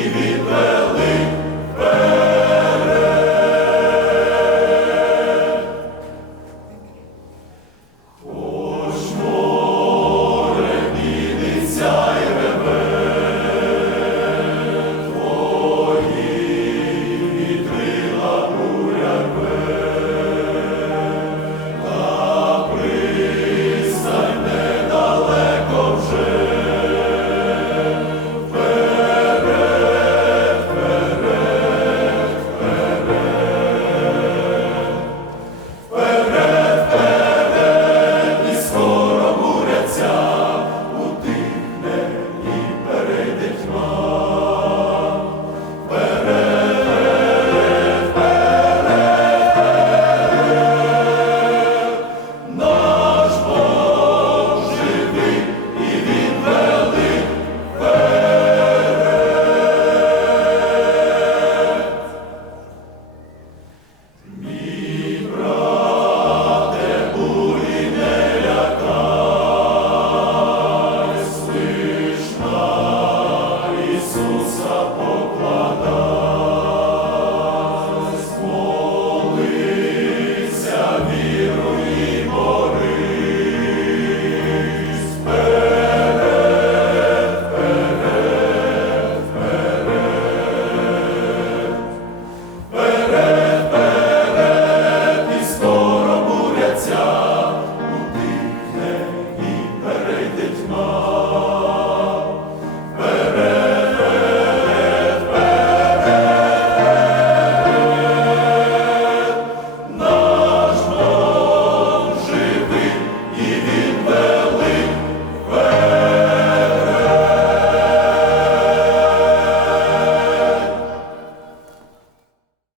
і від